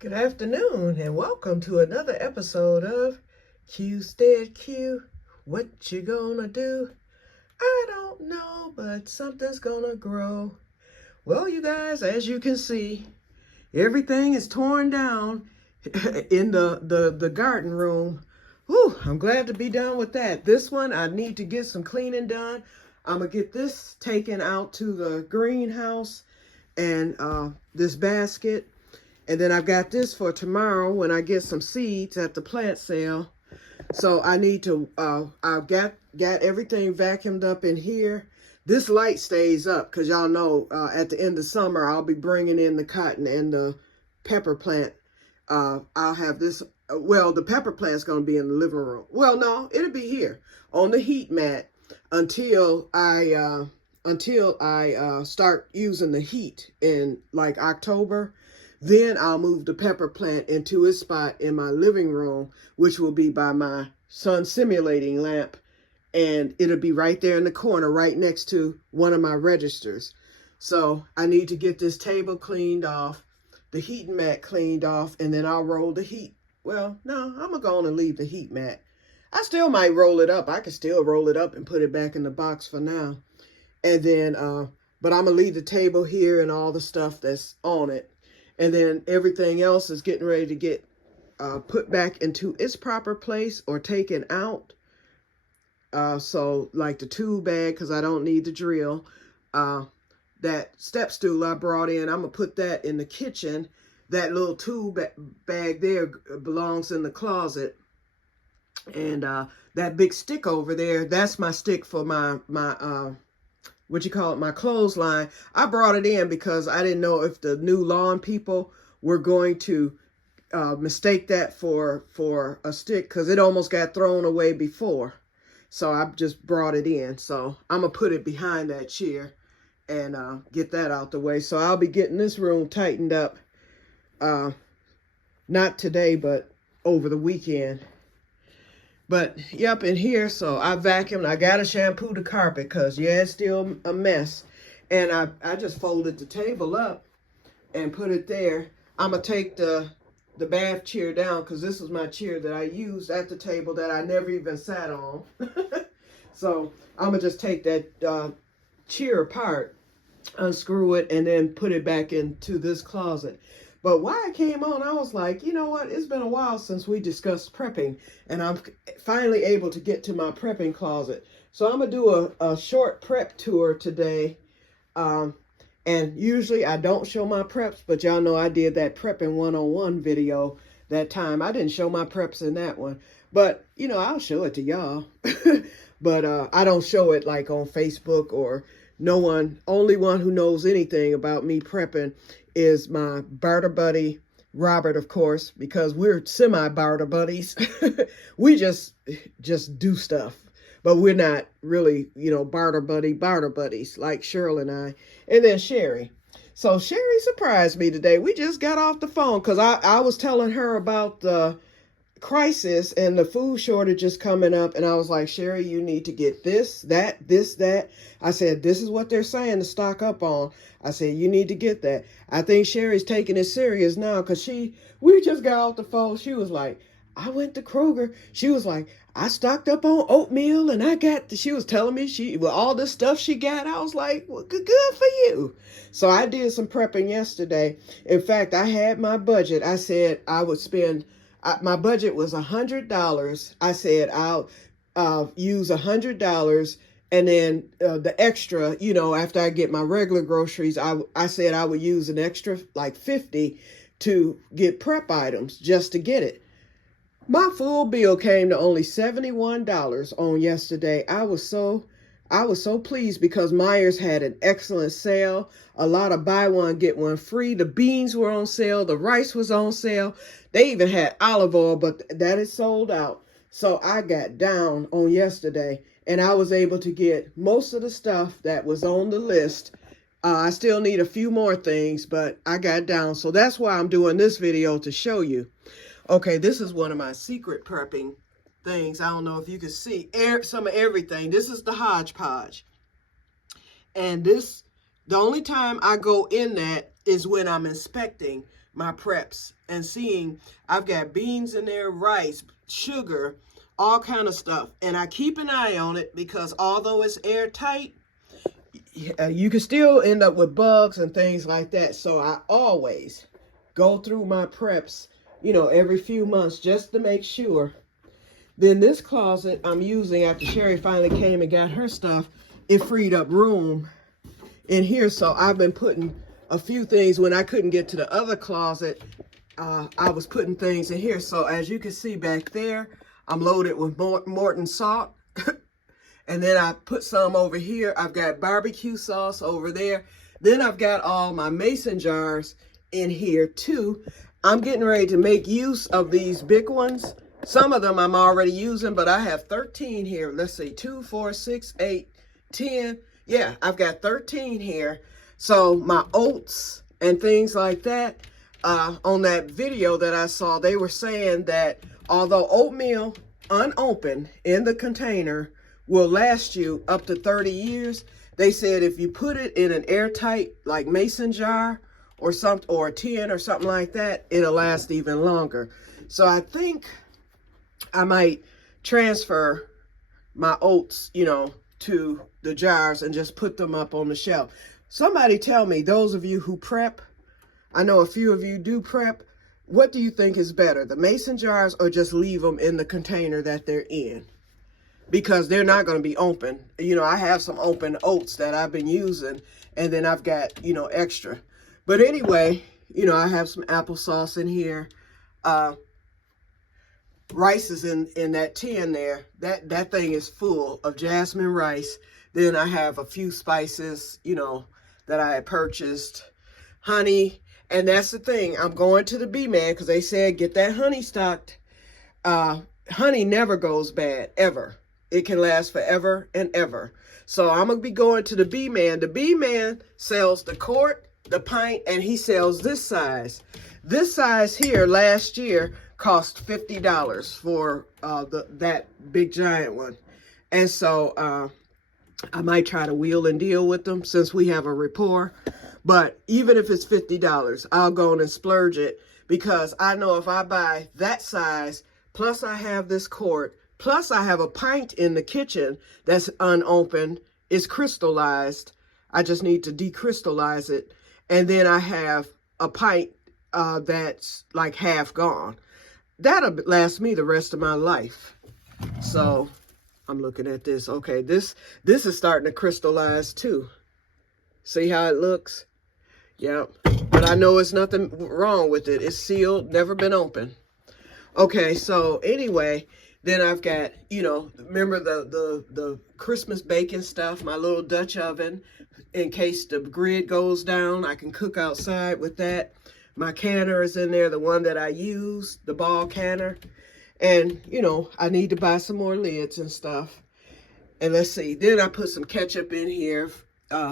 Good afternoon and welcome to another episode of Que-stead-Que. What you gonna do? I don't know, but something's gonna grow. Well, you guys, as you can see, everything is torn down in the garden room. Whew, I'm glad to be done with that. This one, I need to get some cleaning done. I'm gonna get this taken out to the greenhouse and this basket. And then I've got this for tomorrow when I get some seeds at the plant sale. So I need to, I've got everything vacuumed up in here. This light stays up because y'all know at the end of summer, I'll be bringing in the cotton and the pepper plant. I'll have this, well, the pepper plant's going to be in the living room. Well, no, it'll be here on the heat mat until I start using the heat in like October. Then I'll move the pepper plant into its spot in my living room, which will be by my sun simulating lamp. And it'll be right there in the corner, right next to one of my registers. So I need to get this table cleaned off, the heating mat cleaned off, and then I'll roll the heat. Well, no, I'm going to go on and leave the heat mat. I still might roll it up. I can still roll it up and put it back in the box for now. And then, but I'm going to leave the table here and all the stuff that's on it. And then everything else is getting ready to get put back into its proper place or taken out. So like the tool bag, because I don't need the drill. That step stool I brought in, I'm going to put that in the kitchen. That little tool bag there belongs in the closet. And that big stick over there, that's my stick for my my clothesline. I brought it in because I didn't know if the new lawn people were going to mistake that for a stick, because it almost got thrown away before. So I just brought it in. So I'm going to put it behind that chair and get that out the way. So I'll be getting this room tightened up, not today, but over the weekend. But, yep, in here, so I vacuumed. I got to shampoo the carpet because, yeah, it's still a mess. And I just folded the table up and put it there. I'm going to take the bath chair down because this is my chair that I used at the table that I never even sat on. So I'm going to just take that chair apart, unscrew it, and then put it back into this closet. But why I came on, I was like, you know what? It's been a while since we discussed prepping, and I'm finally able to get to my prepping closet. So I'm going to do a short prep tour today. And usually I don't show my preps, but y'all know I did that prepping 101 video that time. I didn't show my preps in that one. But, you know, I'll show it to y'all. But I don't show it like on Facebook or no one. Only one who knows anything about me prepping is my barter buddy, Robert, of course, because we're semi-barter buddies. We just do stuff, but we're not really, you know, barter buddies like Cheryl and I. And then Sherry. So Sherry surprised me today. We just got off the phone because I was telling her about the crisis and the food shortage is coming up, and I was like, Sherry, you need to get this, that. I said, this is what they're saying to stock up on. I said, you need to get that. I think Sherry's taking it serious now because we just got off the phone. She was like, I went to Kroger. She was like, I stocked up on oatmeal and she was telling me all this stuff she got. I was like, well, good for you. So I did some prepping yesterday. In fact, I had my budget. I said I would spend my budget was $100. I said I'll use $100, and then the extra, you know, after I get my regular groceries, I said I would use an extra like $50 to get prep items just to get it. My full bill came to only $71 on yesterday. I was so pleased because Myers had an excellent sale. A lot of buy one, get one free. The beans were on sale. The rice was on sale. They even had olive oil, but that is sold out. So I got down on yesterday, and I was able to get most of the stuff that was on the list. I still need a few more things, but I got down. So that's why I'm doing this video, to show you. Okay, this is one of my secret prepping things. I don't know if you can see some of everything. This is the hodgepodge. And the only time I go in that is when I'm inspecting my preps and seeing I've got beans in there, rice, sugar, all kind of stuff. And I keep an eye on it because although it's airtight, you can still end up with bugs and things like that. So I always go through my preps, you know, every few months just to make sure. Then this closet I'm using after Sherry finally came and got her stuff, it freed up room in here. So I've been putting a few things when I couldn't get to the other closet. I was putting things in here. So as you can see back there, I'm loaded with Morton salt. And then I put some over here. I've got barbecue sauce over there. Then I've got all my mason jars in here too. I'm getting ready to make use of these big ones. Some of them I'm already using, but I have 13 here. Let's see, 2, 4, 6, 8, 10. Yeah, I've got 13 here. So my oats and things like that, on that video that I saw, they were saying that although oatmeal unopened in the container will last you up to 30 years, they said if you put it in an airtight, like mason jar or something, or a tin or something like that, it'll last even longer. So I think I might transfer my oats, you know, to the jars and just put them up on the shelf. Somebody tell me, those of you who prep, I know a few of you do prep, what do you think is better, the mason jars or just leave them in the container that they're in? Because they're not going to be open. You know, I have some open oats that I've been using, and then I've got, you know, extra. But anyway, you know, I have some applesauce in here. Rice is in that tin there. That thing is full of jasmine rice. Then I have a few spices, you know, that I had purchased. Honey. And that's the thing. I'm going to the B-Man because they said get that honey stocked. Honey never goes bad, ever. It can last forever and ever. So I'm going to be going to the B-Man. The B-Man sells the quart, the pint, and he sells this size. This size here last year cost $50 for that big giant one. And so I might try to wheel and deal with them since we have a rapport. But even if it's $50, I'll go on and splurge it because I know if I buy that size, plus I have this quart, plus I have a pint in the kitchen that's unopened, it's crystallized. I just need to decrystallize it. And then I have a pint that's like half gone. That'll last me the rest of my life. So I'm looking at this. Okay, this is starting to crystallize too. See how it looks? Yeah, but I know there's nothing wrong with it. It's sealed, never been opened. Okay, so anyway, then I've got, you know, remember the Christmas baking stuff, my little Dutch oven, in case the grid goes down, I can cook outside with that. My canner is in there, the one that I use, the ball canner. And, you know, I need to buy some more lids and stuff. And let's see, then I put some ketchup in here,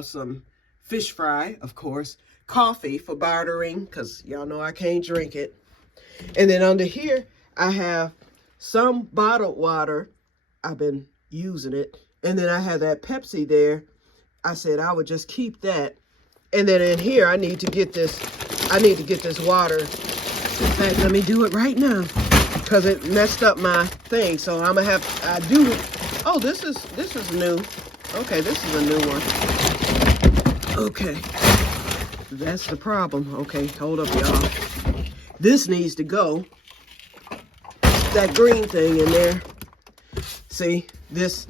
some fish fry, of course, coffee for bartering, because y'all know I can't drink it. And then under here, I have some bottled water. I've been using it. And then I have that Pepsi there. I said I would just keep that. And then in here, I need to get this water. In fact, let me do it right now because it messed up my thing. So I'm gonna oh, this is new. Okay, this is a new one. Okay, that's the problem. Okay, hold up, y'all. This needs to go. That green thing in there. See, this,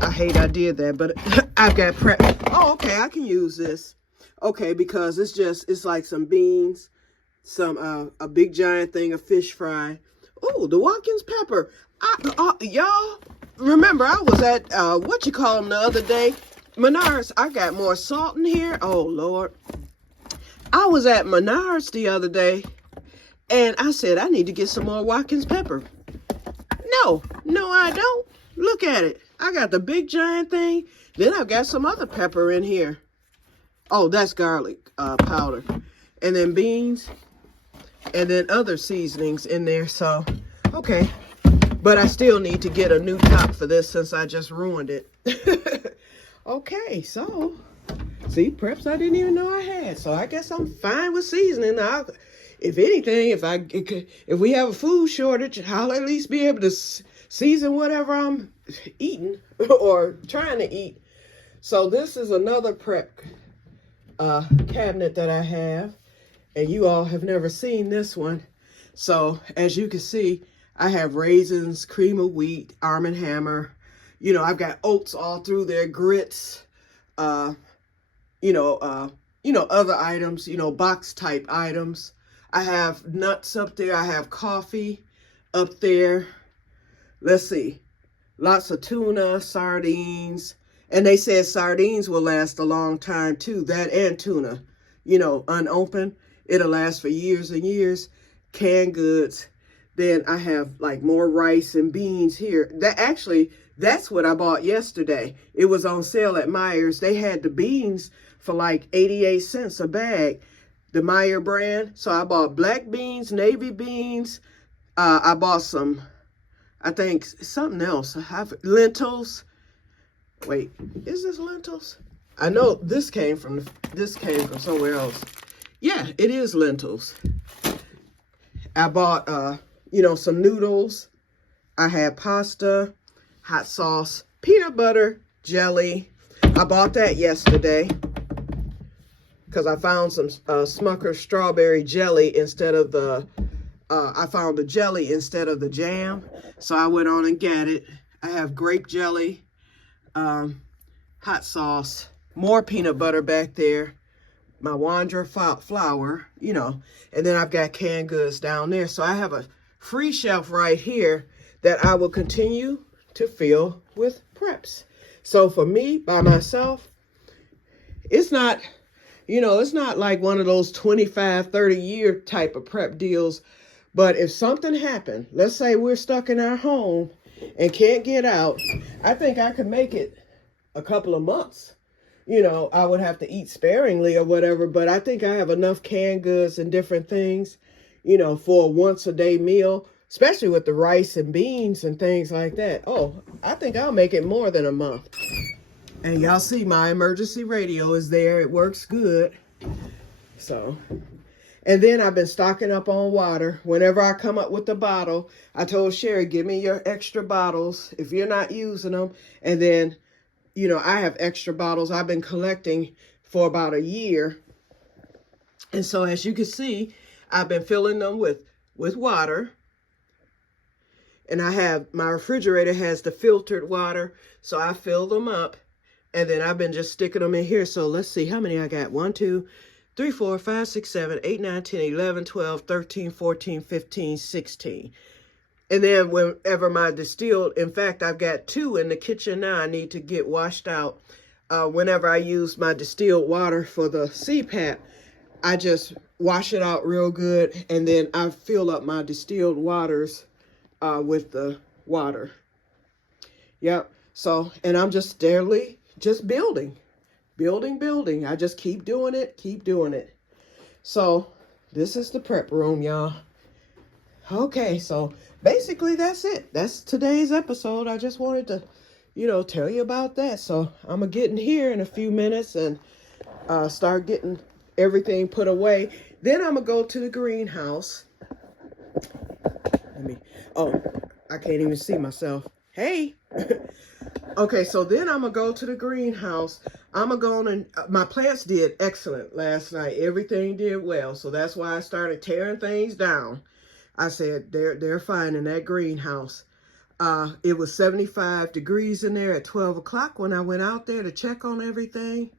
I hate I did that, but I've got prep. Oh, okay, I can use this. Okay, because it's like some beans, some, a big giant thing of fish fry. Oh, the Watkins pepper. Y'all, remember I was at, what you call them the other day? Menards. I got more salt in here. Oh, Lord. I was at Menards the other day, and I said, I need to get some more Watkins pepper. No, I don't. Look at it. I got the big giant thing. Then I've got some other pepper in here. Oh, that's garlic powder. And then beans. And then other seasonings in there. So, okay. But I still need to get a new top for this since I just ruined it. Okay, so See, preps I didn't even know I had. So I guess I'm fine with seasoning. If anything, if we have a food shortage, I'll at least be able to season whatever I'm eating or trying to eat. So this is another prep cabinet that I have, and you all have never seen this one. So as you can see, I have raisins, cream of wheat, Arm & Hammer. You know, I've got oats all through there, grits, other items, box type items. I have nuts up there. I have coffee up there. Let's see. Lots of tuna, sardines. And they said sardines will last a long time too. That and tuna, unopened. It'll last for years and years. Canned goods. Then I have like more rice and beans here. That's what I bought yesterday. It was on sale at Meijer's. They had the beans for like 88 cents a bag, the Meijer brand. So I bought black beans, navy beans. I bought some, I think something else. I have lentils. Wait, is this lentils? I know this came from somewhere else. Yeah, it is lentils. I bought, some noodles. I had pasta, hot sauce, peanut butter, jelly. I bought that yesterday because I found some Smucker's strawberry jelly instead of I found the jelly instead of the jam. So I went on and got it. I have grape jelly, hot sauce, more peanut butter back there, my Wondra flour, and then I've got canned goods down there. So I have a free shelf right here that I will continue to fill with preps. So for me, by myself, it's not, it's not like one of those 25, 30-year type of prep deals. But if something happened, let's say we're stuck in our home and can't get out, I think I could make it a couple of months. I would have to eat sparingly or whatever, but I think I have enough canned goods and different things, for a once-a-day meal, especially with the rice and beans and things like that. Oh, I think I'll make it more than a month. And y'all see my emergency radio is there. It works good. So, and then I've been stocking up on water. Whenever I come up with the bottle, I told Sherry, give me your extra bottles if you're not using them. And then, I have extra bottles I've been collecting for about a year. And so as you can see, I've been filling them with water. And my refrigerator has the filtered water. So I fill them up. And then I've been just sticking them in here. So let's see how many I got. 1, 2, 3, 4, 5, 6, 7, 8, 9, 10, 11, 12, 13, 14, 15, 16. And then whenever my distilled, in fact, I've got 2 in the kitchen now I need to get washed out. Whenever I use my distilled water for the CPAP, I just wash it out real good. And then I fill up my distilled waters with the water. Yep. So, and I'm just steadily just building. I just keep doing it. So this is the prep room, y'all. Okay, so basically that's it. That's today's episode. I just wanted to, tell you about that. So I'm going to get in here in a few minutes and start getting everything put away. Then I'm going to go to the greenhouse. I can't even see myself. Hey. Okay, so then I'm going to go to the greenhouse. I'm going to go on and my plants did excellent last night. Everything did well. So that's why I started tearing things down. I said, they're fine in that greenhouse. It was 75 degrees in there at 12 o'clock when I went out there to check on everything.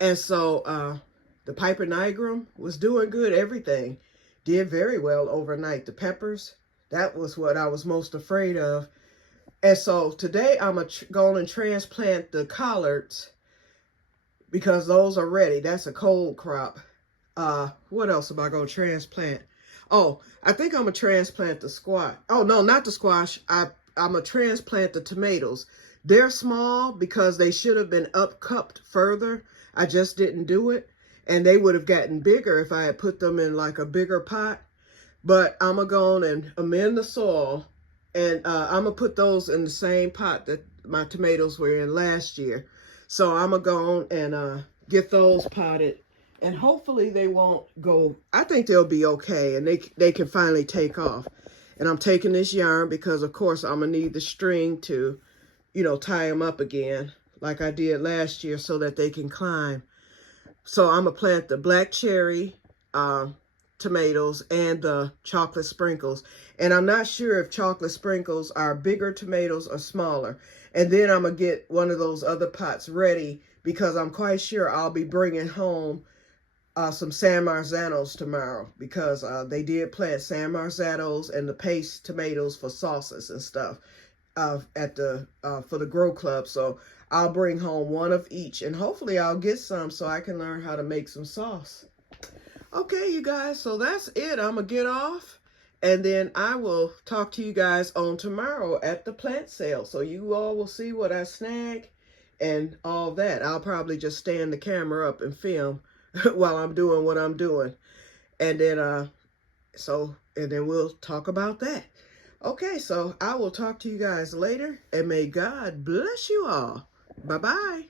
And so the Piper nigrum was doing good. Everything did very well overnight. The peppers, that was what I was most afraid of. And so today I'm going to transplant the collards because those are ready. That's a cold crop. What else am I going to transplant? Oh, I think I'm going to transplant the squash. Oh, no, not the squash. I'm going to transplant the tomatoes. They're small because they should have been up-cupped further. I just didn't do it. And they would have gotten bigger if I had put them in like a bigger pot. But I'm going to go on and amend the soil. And I'm going to put those in the same pot that my tomatoes were in last year. So I'm going to go on and get those potted. And hopefully they won't go, I think they'll be okay, and they can finally take off. And I'm taking this yarn because, of course, I'm going to need the string to, you know, tie them up again like I did last year so that they can climb. So I'm going to plant the black cherry tomatoes and the chocolate sprinkles. And I'm not sure if chocolate sprinkles are bigger tomatoes or smaller. And then I'm going to get one of those other pots ready because I'm quite sure I'll be bringing home some San Marzanos tomorrow because they did plant San Marzanos and the paste tomatoes for sauces and stuff at the for the Grow Club. So I'll bring home one of each, and hopefully I'll get some so I can learn how to make some sauce. Okay, you guys, so that's it. I'm gonna get off, and then I will talk to you guys on tomorrow at the plant sale. So you all will see what I snag and all that. I'll probably just stand the camera up and film while I'm doing what I'm doing. And then then we'll talk about that. Okay, so I will talk to you guys later, and may God bless you all. Bye-bye.